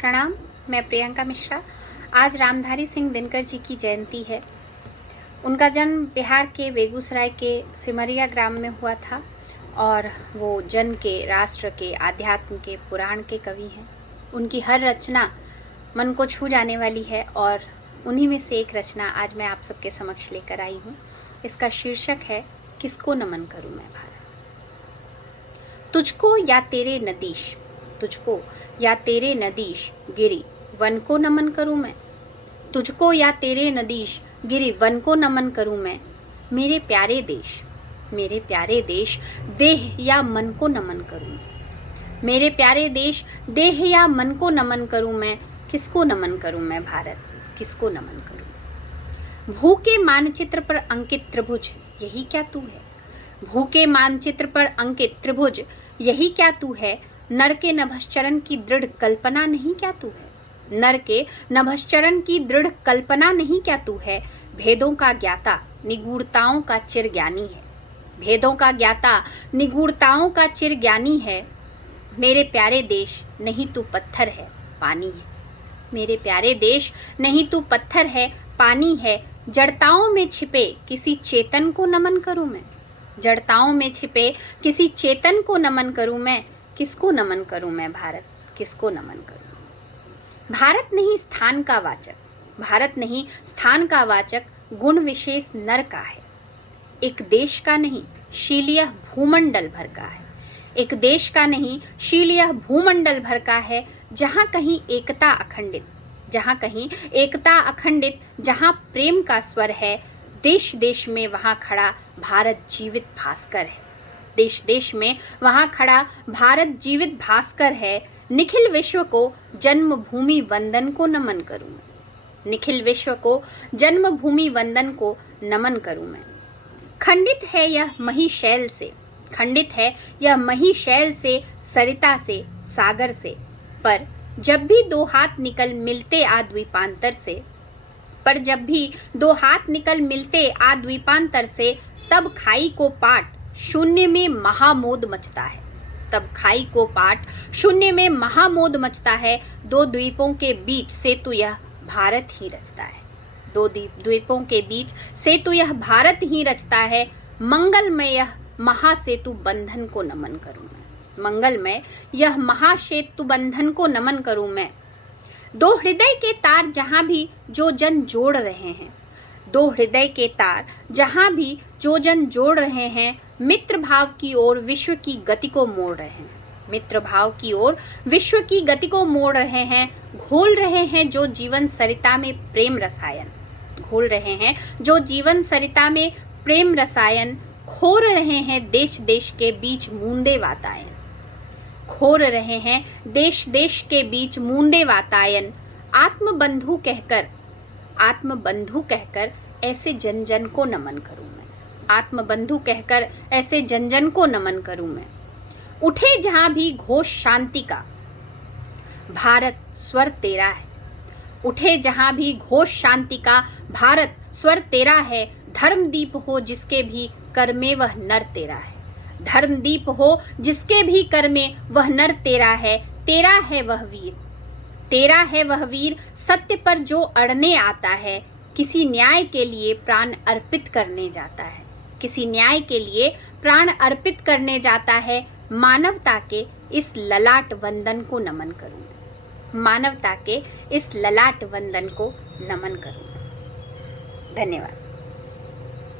प्रणाम। मैं प्रियंका मिश्रा। आज रामधारी सिंह दिनकर जी की जयंती है। उनका जन्म बिहार के बेगूसराय के सिमरिया ग्राम में हुआ था और वो जन के, राष्ट्र के, आध्यात्म के, पुराण के कवि हैं। उनकी हर रचना मन को छू जाने वाली है और उन्हीं में से एक रचना आज मैं आप सबके समक्ष लेकर आई हूँ। इसका शीर्षक है किसको नमन करूँ मैं भारत। तुझको या तेरे नदीश, तुझको या तेरे नदीश गिरी वन को नमन करूँ मैं। तुझको या तेरे नदीश गिरी वन को नमन करूँ मैं। मेरे प्यारे देश, मेरे प्यारे देश देह या मन को नमन करूँ। मेरे प्यारे देश देह या मन को नमन करूँ मैं। किसको नमन करूँ मैं भारत, किसको नमन करूँ। भू के मानचित्र पर अंकित त्रिभुज यही क्या तू है। भू के मानचित्र पर अंकित त्रिभुज यही क्या तू है। नर के नभश्चरण की दृढ़ कल्पना नहीं क्या तू है। नर के नभश्चरण की दृढ़ कल्पना नहीं क्या तू है। भेदों का ज्ञाता निगूढ़ताओं का चिर ज्ञानी है। भेदों का ज्ञाता निगूढ़ताओं का चिर ज्ञानी है। मेरे प्यारे देश नहीं तू पत्थर है पानी है। मेरे प्यारे देश नहीं तू पत्थर है पानी है। जड़ताओं में छिपे किसी चेतन को नमन करूं मैं। जड़ताओं में छिपे किसी चेतन को नमन करूं मैं। किसको नमन करूं मैं भारत, किसको नमन करूं। भारत नहीं स्थान का वाचक, भारत नहीं स्थान का वाचक गुण विशेष नर का है। एक देश का नहीं शीलीय भूमंडल भर का है। एक देश का नहीं शीलीय भूमंडल भर का है। जहाँ कहीं एकता अखंडित, जहाँ कहीं एकता अखंडित, जहाँ प्रेम का स्वर है। देश देश में वहाँ खड़ा भारत जीवित भास्कर है। देश देश में वहाँ खड़ा भारत जीवित भास्कर है। निखिल विश्व को जन्मभूमि वंदन को नमन करूँ मैं। निखिल विश्व को जन्मभूमि वंदन को नमन करूँ मैं। खंडित है यह मही शैल से, खंडित है यह मही शैल से, सरिता से, सागर से। पर जब भी दो हाथ निकल मिलते आद्वीपांतर से, पर जब भी दो हाथ निकल मिलते आद्वीपांतर से, तब खाई को पाट शून्य में महामोद मचता है। तब खाई को पाट शून्य में महामोद मचता है। दो द्वीपों के बीच सेतु यह भारत ही रचता है। दो द्वीपों के बीच सेतु यह भारत ही रचता है। मंगलमय यह महासेतु बंधन को नमन करूं मैं। मंगलमय यह महासेतु बंधन को नमन करूं मैं। दो हृदय के तार जहां भी जो जन जोड़ रहे हैं, दो हृदय के तार जहां भी जो जन जोड़ रहे हैं, मित्र भाव की ओर विश्व की गति को मोड़ रहे हैं। मित्र भाव की ओर विश्व की गति को मोड़ रहे हैं। घोल रहे हैं जो जीवन सरिता में प्रेम रसायन, घोल रहे हैं जो जीवन सरिता में प्रेम रसायन। खोर रहे हैं देश देश के बीच मूंदे वातायन, खोर रहे हैं देश देश के बीच मूंदे वातायन। आत्मबंधु कहकर, आत्मबंधु कहकर ऐसे जन जन को नमन करूं मैं। आत्मबंधु कहकर ऐसे जन जन को नमन करूं मैं। उठे जहां भी घोष शांति का, भारत स्वर तेरा है। उठे जहां भी घोष शांति का, भारत स्वर तेरा है। धर्मदीप हो जिसके भी कर में वह नर तेरा है। धर्मदीप हो जिसके भी कर में वह नर तेरा है। तेरा है वह वीर, तेरा है वह वीर, सत्य पर जो अड़ने आता है। किसी न्याय के लिए प्राण अर्पित करने जाता है। किसी न्याय के लिए प्राण अर्पित करने जाता है। मानवता के इस ललाट वंदन को नमन करूँ। मानवता के इस ललाट वंदन को नमन करूँ। धन्यवाद।